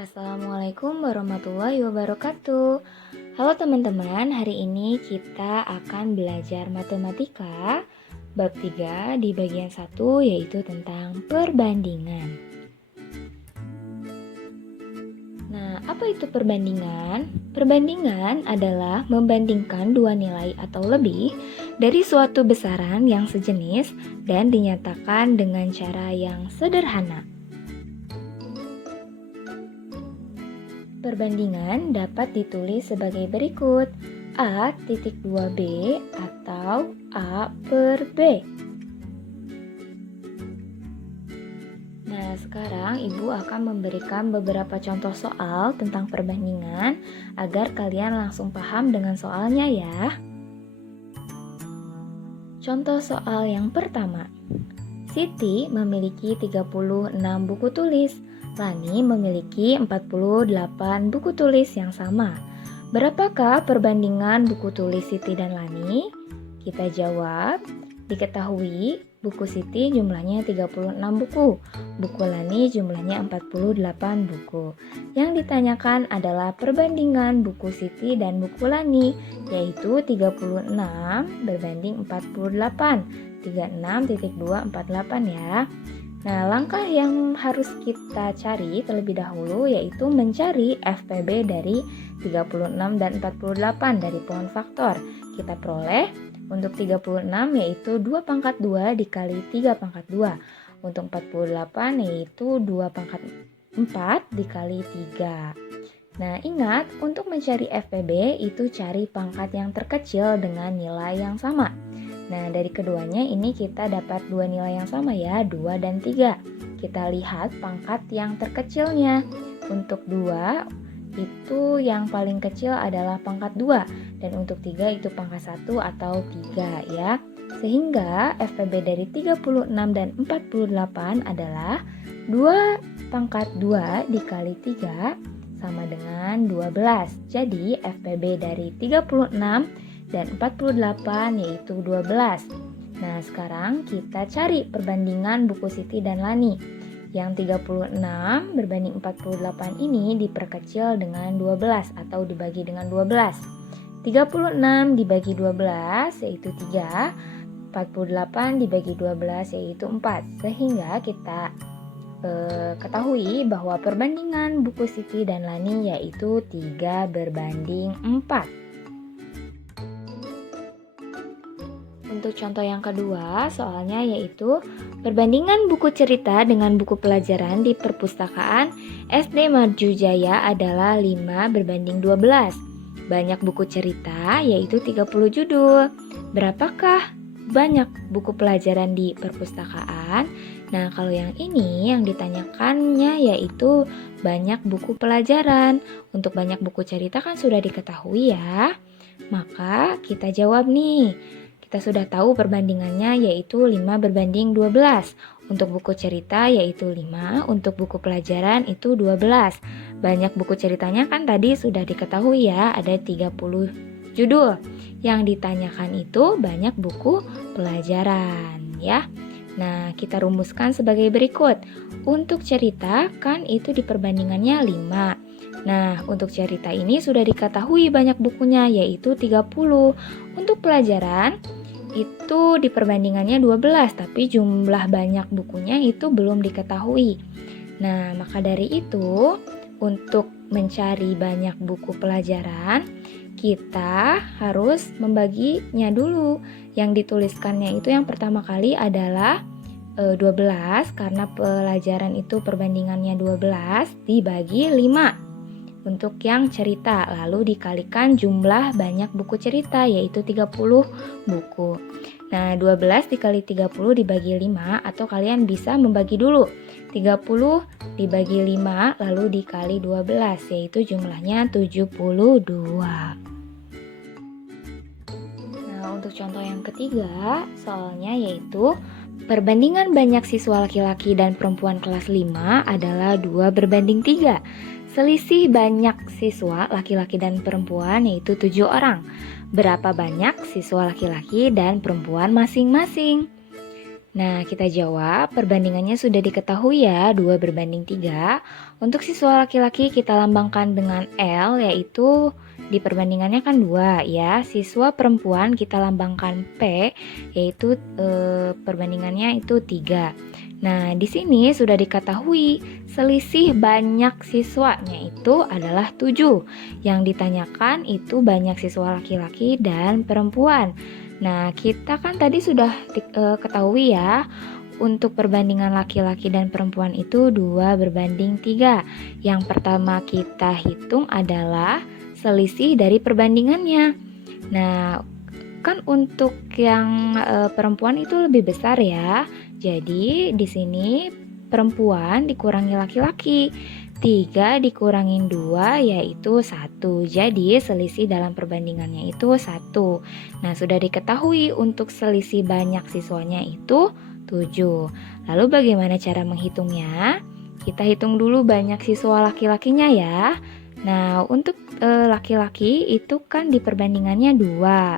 Assalamualaikum warahmatullahi wabarakatuh. Halo teman-teman, hari ini kita akan belajar matematika bab 3 di bagian 1 yaitu tentang perbandingan. Nah, apa itu perbandingan? Perbandingan adalah membandingkan dua nilai atau lebih dari suatu besaran yang sejenis dan dinyatakan dengan cara yang sederhana. Perbandingan dapat ditulis sebagai berikut, A.2B atau A per B. Nah, sekarang Ibu akan memberikan beberapa contoh soal tentang perbandingan agar kalian langsung paham dengan soalnya ya. Contoh soal yang pertama, Siti memiliki 36 buku tulis. Lani memiliki 48 buku tulis yang sama. Berapakah perbandingan buku tulis Siti dan Lani? Kita jawab, diketahui buku Siti jumlahnya 36 buku. Buku Lani jumlahnya 48 buku. Yang ditanyakan adalah perbandingan buku Siti dan buku Lani, yaitu 36 berbanding 48. 36.248 ya. Nah, langkah yang harus kita cari terlebih dahulu yaitu mencari FPB dari 36 dan 48 dari pohon faktor. Kita peroleh untuk 36 yaitu 2 pangkat 2 dikali 3 pangkat 2. Untuk 48 yaitu 2 pangkat 4 dikali 3. Nah, ingat untuk mencari FPB itu cari pangkat yang terkecil dengan nilai yang sama. Nah, dari keduanya ini kita dapat dua nilai yang sama ya, 2 dan 3. Kita lihat pangkat yang terkecilnya. Untuk 2 itu yang paling kecil adalah pangkat 2 dan untuk 3 itu pangkat 1 atau 3 ya. Sehingga FPB dari 36 dan 48 adalah 2 pangkat 2 dikali 3 sama dengan 12. Jadi FPB dari 36 dan 48 yaitu 12. Nah, sekarang kita cari perbandingan buku Siti dan Lani. Yang 36 berbanding 48 ini diperkecil dengan 12 atau dibagi dengan 12. 36 dibagi 12 yaitu 3, 48 dibagi 12 yaitu 4. Sehingga kita ketahui bahwa perbandingan buku Siti dan Lani yaitu 3 berbanding 4. Untuk contoh yang kedua, soalnya yaitu perbandingan buku cerita dengan buku pelajaran di perpustakaan SD Maju Jaya adalah 5 berbanding 12. Banyak buku cerita yaitu 30 judul. Berapakah banyak buku pelajaran di perpustakaan? Nah, kalau yang ini yang ditanyakannya yaitu banyak buku pelajaran. Untuk banyak buku cerita kan sudah diketahui ya. Maka kita jawab nih. Kita sudah tahu perbandingannya yaitu 5 berbanding 12. Untuk buku cerita yaitu 5, untuk buku pelajaran itu 12. Banyak buku ceritanya kan tadi sudah diketahui ya, ada 30 judul. Yang ditanyakan itu banyak buku pelajaran ya. Nah, kita rumuskan sebagai berikut. Untuk cerita kan itu di perbandingannya 5. Nah, untuk cerita ini sudah diketahui banyak bukunya yaitu 30. Untuk pelajaran itu di perbandingannya 12, tapi jumlah banyak bukunya itu belum diketahui. Nah, maka dari itu untuk mencari banyak buku pelajaran, kita harus membaginya dulu. Yang dituliskannya itu yang pertama kali adalah 12 karena pelajaran itu perbandingannya 12 dibagi 5. Untuk yang cerita, lalu dikalikan jumlah banyak buku cerita yaitu 30 buku. Nah, 12 dikali 30 dibagi 5 atau kalian bisa membagi dulu. 30 dibagi 5 lalu dikali 12 yaitu jumlahnya 72. Nah, untuk contoh yang ketiga, soalnya yaitu perbandingan banyak siswa laki-laki dan perempuan kelas 5 adalah 2 berbanding 3. Selisih banyak siswa laki-laki dan perempuan yaitu 7 orang. Berapa banyak siswa laki-laki dan perempuan masing-masing? Nah, kita jawab perbandingannya sudah diketahui ya, 2 berbanding 3. Untuk siswa laki-laki kita lambangkan dengan L, yaitu di perbandingannya kan 2 ya. Siswa perempuan kita lambangkan P, yaitu perbandingannya itu 3. Nah, di sini sudah diketahui selisih banyak siswanya itu adalah 7. Yang ditanyakan itu banyak siswa laki-laki dan perempuan. Nah, kita kan tadi sudah ketahui ya, untuk perbandingan laki-laki dan perempuan itu 2 berbanding 3. Yang pertama kita hitung adalah selisih dari perbandingannya. Nah, kan untuk yang perempuan itu lebih besar ya. Jadi di sini perempuan dikurangi laki-laki. 3 dikurangin 2 yaitu 1. Jadi selisih dalam perbandingannya itu 1. Nah, sudah diketahui untuk selisih banyak siswanya itu 7. Lalu bagaimana cara menghitungnya? Kita hitung dulu banyak siswa laki-lakinya ya. Nah, untuk laki-laki itu kan di perbandingannya 2.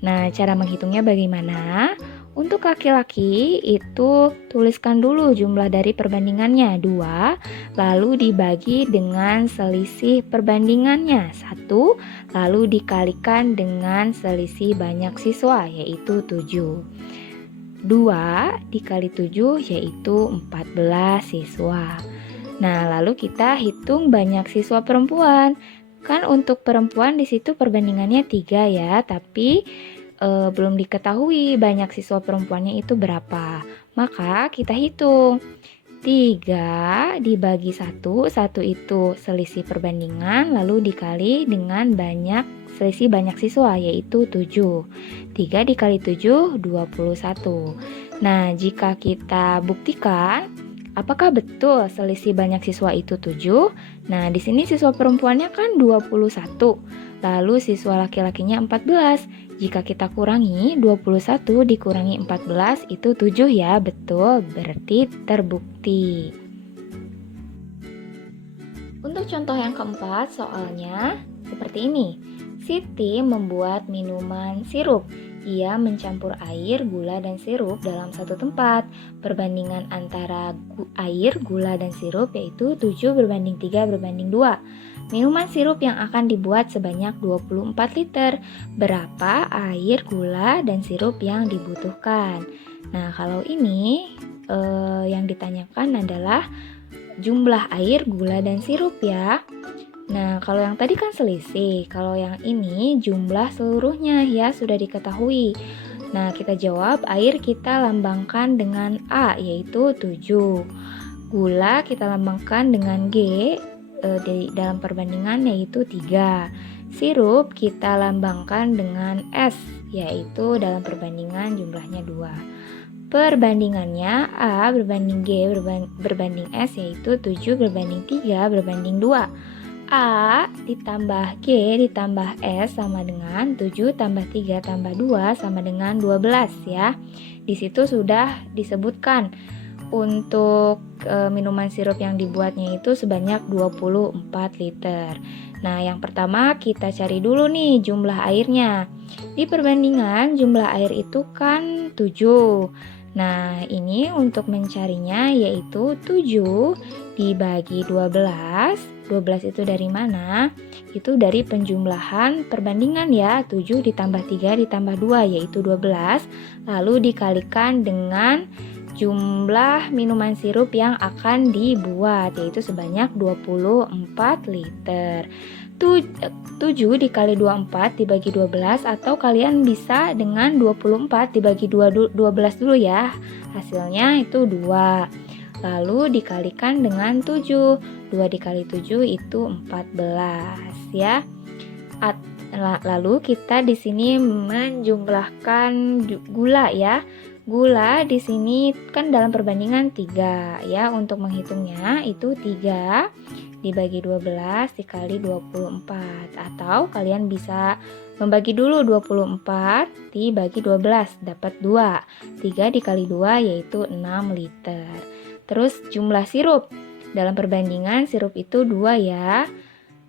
Nah, cara menghitungnya bagaimana? Untuk laki-laki itu tuliskan dulu jumlah dari perbandingannya 2, lalu dibagi dengan selisih perbandingannya 1, lalu dikalikan dengan selisih banyak siswa yaitu 7. 2 dikali 7 yaitu 14 siswa. Nah, lalu kita hitung banyak siswa perempuan. Kan untuk perempuan di situ perbandingannya 3 ya, tapi belum diketahui banyak siswa perempuannya itu berapa. Maka kita hitung 3 dibagi 1, 1 itu selisih perbandingan, lalu dikali dengan selisih banyak siswa yaitu 7. 3 dikali 7, 21. Nah, jika kita buktikan, apakah betul selisih banyak siswa itu 7? Nah, di sini siswa perempuannya kan 21, lalu siswa laki-lakinya 14. Jika kita kurangi, 21 dikurangi 14 itu 7 ya, betul, berarti terbukti. Untuk contoh yang keempat, soalnya seperti ini. Siti membuat minuman sirup. Ia mencampur air, gula, dan sirup dalam satu tempat. Perbandingan antara air, gula, dan sirup yaitu 7 berbanding 3 berbanding 2. Minuman sirup yang akan dibuat sebanyak 24 liter. Berapa air, gula, dan sirup yang dibutuhkan? Nah, kalau ini yang ditanyakan adalah jumlah air, gula, dan sirup ya. Nah, kalau yang tadi kan selisih, kalau yang ini jumlah seluruhnya ya sudah diketahui. Nah, kita jawab air kita lambangkan dengan A yaitu 7. Gula kita lambangkan dengan G dalam perbandingan yaitu 3. Sirup kita lambangkan dengan S yaitu dalam perbandingan jumlahnya 2. Perbandingannya A berbanding G berbanding S yaitu 7 berbanding 3 berbanding 2. A ditambah G ditambah S sama dengan 7 tambah 3 tambah 2 sama dengan 12 ya. Di situ sudah disebutkan untuk minuman sirup yang dibuatnya itu sebanyak 24 liter. Nah, yang pertama kita cari dulu nih jumlah airnya. Di perbandingan jumlah air itu kan 7. Nah, ini untuk mencarinya yaitu 7 dibagi 12. 12 itu dari mana? Itu dari penjumlahan perbandingan ya. 7 ditambah 3 ditambah 2 yaitu 12. Lalu dikalikan dengan jumlah minuman sirup yang akan dibuat yaitu sebanyak 24 liter. 7 dikali 24 dibagi 12 atau kalian bisa dengan 24 dibagi 12 dulu ya. Hasilnya itu 2. Lalu dikalikan dengan 7. 2 dikali 7 itu 14 ya. Lalu kita di sini menjumlahkan gula ya. Gula di sini kan dalam perbandingan 3 ya. Untuk menghitungnya itu 3 dibagi 12 dikali 24. Atau kalian bisa membagi dulu 24 dibagi 12 dapat 2. 3 dikali 2 yaitu 6 liter. Terus jumlah sirup. Dalam perbandingan sirup itu 2 ya.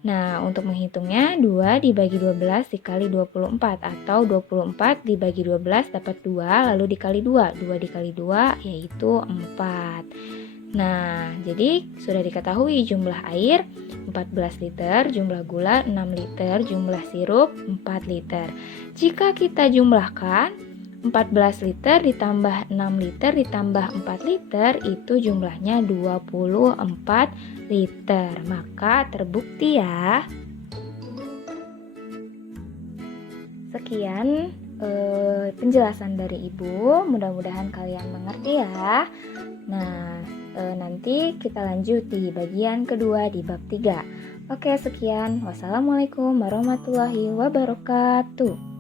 Nah, untuk menghitungnya 2 dibagi 12 dikali 24 atau 24 dibagi 12 dapat 2 lalu dikali 2. 2 dikali 2 yaitu 4. Nah, jadi sudah diketahui jumlah air 14 liter, jumlah gula 6 liter, jumlah sirup 4 liter. Jika kita jumlahkan 14 liter ditambah 6 liter ditambah 4 liter itu jumlahnya 24 liter. Maka terbukti ya. Sekian penjelasan dari Ibu. Mudah-mudahan kalian mengerti ya. Nah, nanti kita lanjut di bagian kedua di bab 3. Oke, sekian. Wassalamualaikum warahmatullahi wabarakatuh.